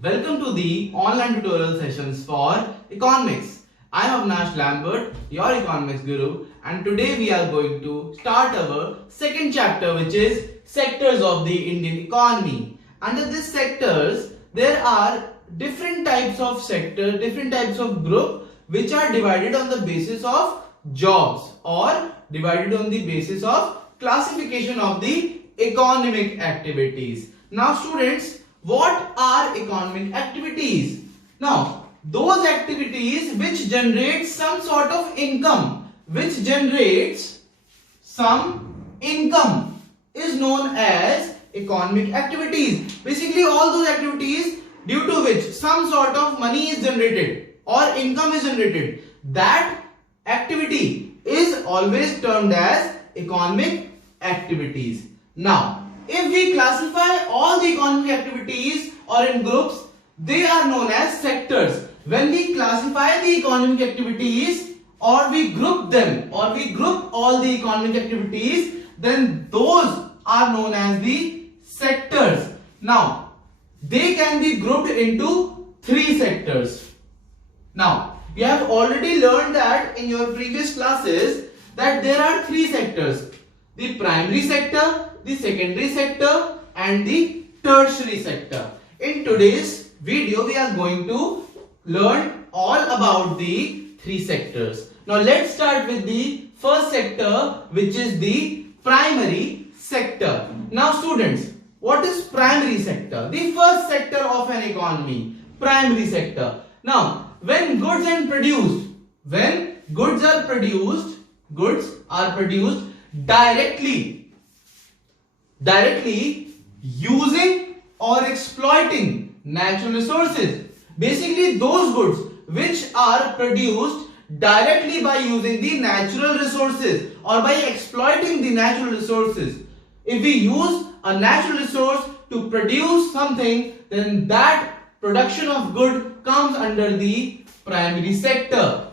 Welcome to the online tutorial sessions for economics. I am Avnash Lambert, your economics guru, and today we are going to start our second chapter, which is sectors of the Indian economy. Under these sectors, there are different types of sector, different types of group which are divided on the basis of jobs or divided on the basis of classification of the economic activities. Now students, what are economic activities? Now, those activities which generate some sort of income, which generates some income is known as economic activities. Basically, all those activities due to which some sort of money is generated or income is generated, that activity is always termed as economic activities. Now, if we classify all the economic activities or in groups, they are known as sectors. When we classify the economic activities or we group them or we group all the economic activities, then those are known as the sectors. Now, they can be grouped into three sectors. Now, you have already learned that in your previous classes that there are three sectors: the primary sector, the secondary sector and the tertiary sector. In today's video, we are going to learn all about the three sectors. Now let's start with the first sector, which is the primary sector. Now students, what is primary sector? The first sector of an economy, primary sector. Now, when goods are produced directly using or exploiting natural resources. Basically, those goods which are produced directly by using the natural resources or by exploiting the natural resources. If we use a natural resource to produce something, then that production of good comes under the primary sector.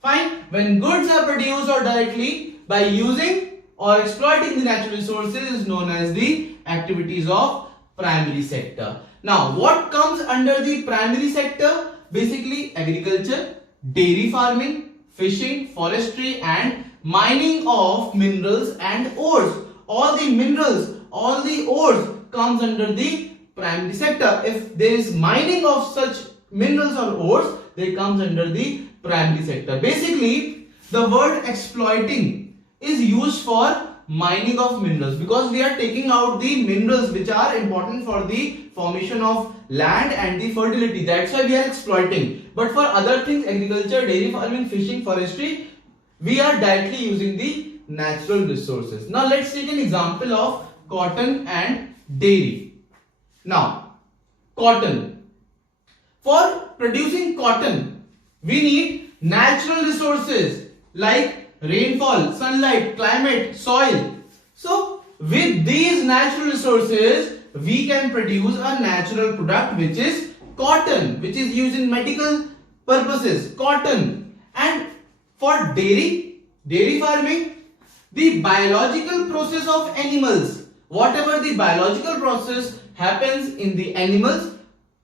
Fine. When goods are produced or directly by using or exploiting the natural resources is known as the activities of primary sector. Now, what comes under the primary sector? Basically, agriculture, dairy farming, fishing, forestry and mining of minerals and ores. All the minerals, all the ores comes under the primary sector. If there is mining of such minerals or ores, they comes under the primary sector. Basically, the word exploiting is used for mining of minerals because we are taking out the minerals which are important for the formation of land and the fertility. That's why we are exploiting. But for other things, agriculture, dairy farming, fishing, forestry, we are directly using the natural resources. Now let's take an example of cotton and dairy. Now, cotton. For producing cotton, we need natural resources like rainfall, sunlight, climate, soil. So, with these natural resources, we can produce a natural product which is cotton, which is used in medical purposes, cotton. And for dairy farming, the biological process of animals, whatever the biological process happens in the animals,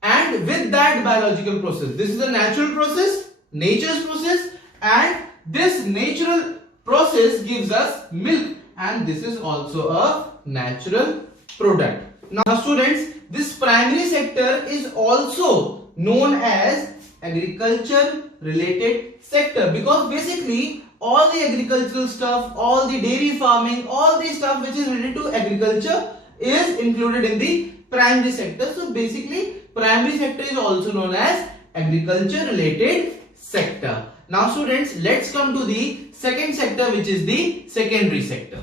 and with that biological process, this is a natural process, nature's process, and this natural process gives us milk, and this is also a natural product. Now students, this primary sector is also known as agriculture related sector because basically all the agricultural stuff, all the dairy farming, all the stuff which is related to agriculture is included in the primary sector. So basically, primary sector is also known as agriculture related sector. Now students, let's come to the second sector, which is the secondary sector.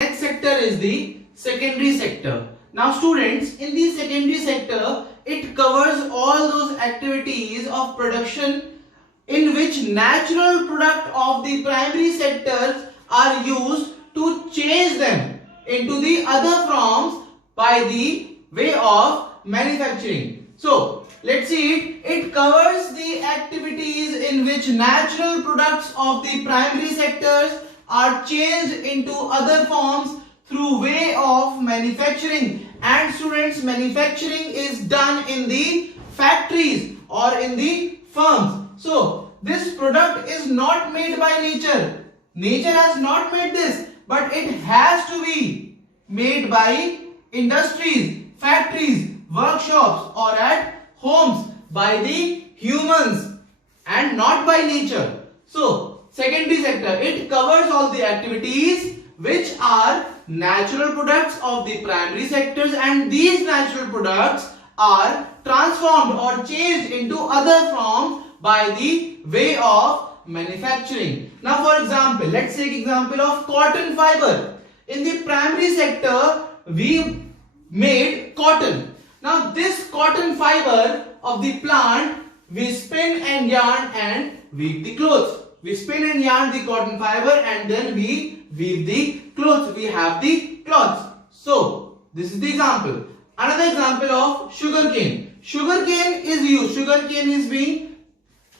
Next sector is the secondary sector. Now students, in the secondary sector, it covers all those activities of production in which natural product of the primary sectors are used to change them into the other forms by the way of manufacturing. So, let's see it covers the activities in which natural products of the primary sectors are changed into other forms through way of manufacturing. And students, manufacturing is done in the factories or in the firms. So this product is not made by nature. Nature has not made this, but it has to be made by industries, factories, workshops or at homes by the humans and not by nature. So secondary sector, it covers all the activities which are natural products of the primary sectors, and these natural products are transformed or changed into other forms by the way of manufacturing. Now for example, let's take example of cotton fiber. In the primary sector, we made cotton. Now this cotton fiber of the plant, we spin and yarn and weave the clothes. We spin and yarn the cotton fiber and then we weave the clothes. We have the cloths. So this is the example. Another example of sugarcane. Sugarcane is used. Sugarcane is being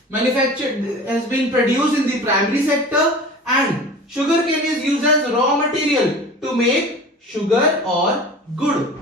manufactured, has been produced in the primary sector, and sugarcane is used as raw material to make sugar or gur.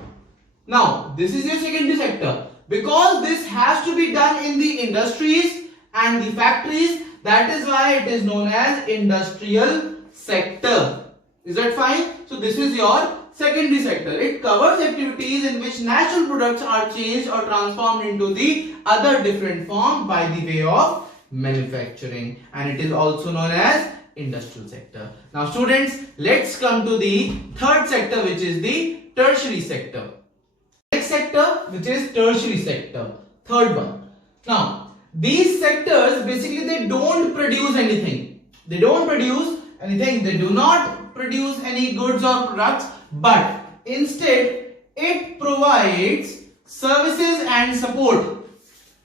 Now this is your secondary sector. Because this has to be done in the industries and the factories, that is why it is known as industrial sector. Is that fine? So this is your secondary sector. It covers activities in which natural products are changed or transformed into the other different form by the way of manufacturing, and it is also known as industrial sector. Now students, let's come to the third sector, which is the tertiary sector. Next sector, which is tertiary sector, third one. Now these sectors basically they don't produce anything. They don't produce anything. They do not produce any goods or products, but instead it provides services and support.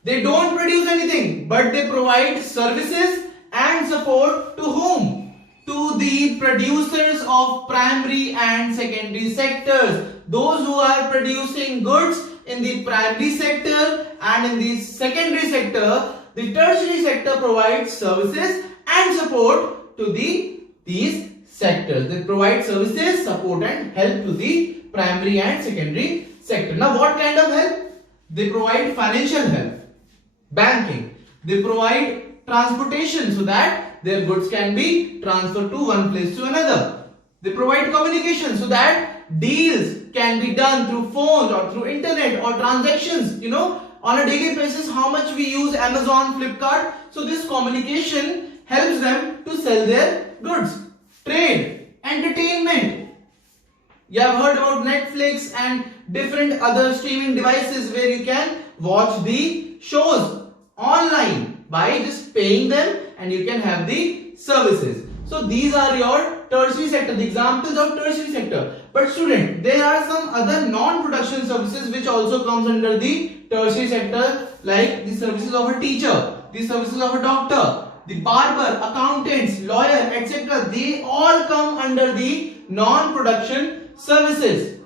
They don't produce anything, but they provide services and support to whom? To the producers of primary and secondary sectors. Those who are producing goods in the primary sector and in the secondary sector, the tertiary sector provides services and support to these sectors. They provide services, support and help to the primary and secondary sector. Now what kind of help? They provide financial help, banking. They provide transportation so that their goods can be transferred to one place to another. They provide communication so that deals can be done through phones or through internet or transactions, on a daily basis how much we use Amazon, Flipkart. So this communication helps them to sell their goods. Trade, entertainment. You have heard about Netflix and different other streaming devices where you can watch the shows online by just paying them and you can have the services. So these are your tertiary sector, the examples of tertiary sector. But student, there are some other non-production services which also comes under the tertiary sector, like the services of a teacher, the services of a doctor, the barber, accountants, lawyer, etc. They all come under the non-production services.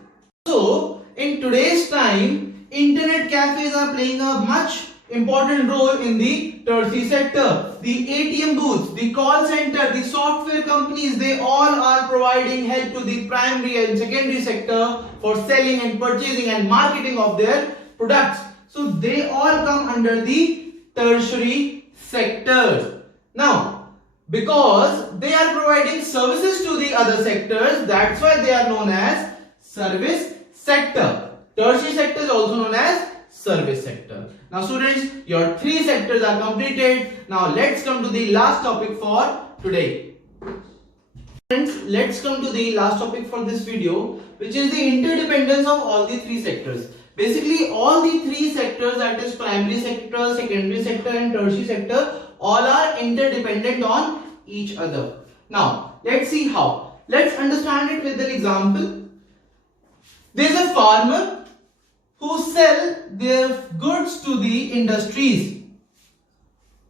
So in today's time, internet cafes are playing a much important role in the tertiary sector. The ATM booths, the call center, the software companies, they all are providing help to the primary and secondary sector for selling and purchasing and marketing of their products. So they all come under the tertiary sectors. Now, because they are providing services to the other sectors, that's why they are known as service sector. Tertiary sector is also known as service sector. Now students, your three sectors are completed. Now let's come to the last topic for today. Friends, let's come to the last topic for this video, which is the interdependence of all the three sectors. Basically all the three sectors, that is primary sector, secondary sector and tertiary sector, all are interdependent on each other. Now let's see how. Let's understand it with an example. There is a farmer who sell their goods to the industries.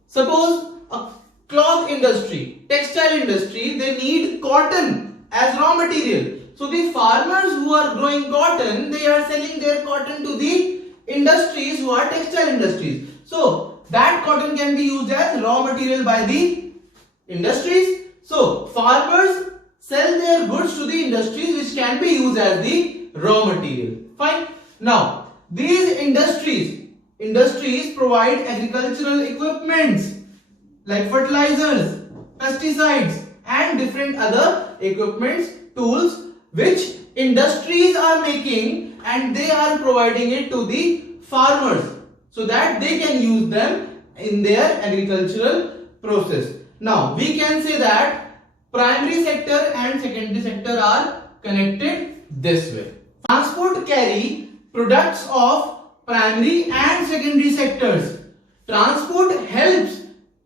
Suppose a cloth industry, textile industry, they need cotton as raw material. So the farmers who are growing cotton, they are selling their cotton to the industries who are textile industries. So that cotton can be used as raw material by the industries. So farmers sell their goods to the industries which can be used as the raw material. Fine. Now these industries industries provide agricultural equipments like fertilizers, pesticides and different other equipments, tools which industries are making and they are providing it to the farmers so that they can use them in their agricultural process. Now we can say that primary sector and secondary sector are connected this way. Transport carry products of primary and secondary sectors. Transport helps.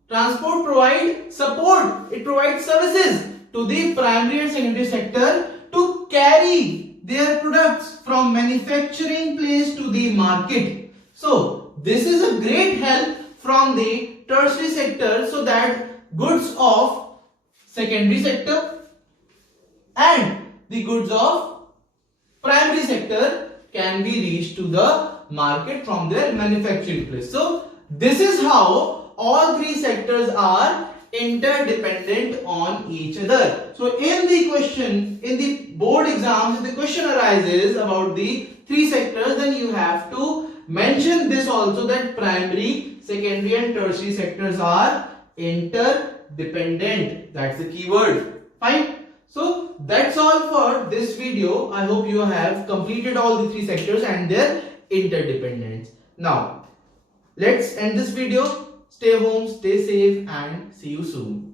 Transport provides support. It provides services to the primary and secondary sector to carry their products from manufacturing place to the market. So this is a great help from the tertiary sector so that goods of secondary sector and the goods of primary sector can be reached to the market from their manufacturing place. So this is how all three sectors are interdependent on each other. So in the question, in the board exams, if the question arises about the three sectors, then you have to mention this also, that primary, secondary and tertiary sectors are interdependent. That's the keyword. Fine. So that's all for this video. I hope you have completed all the three sectors and their interdependence. Now let's end this video. Stay home, stay safe and see you soon.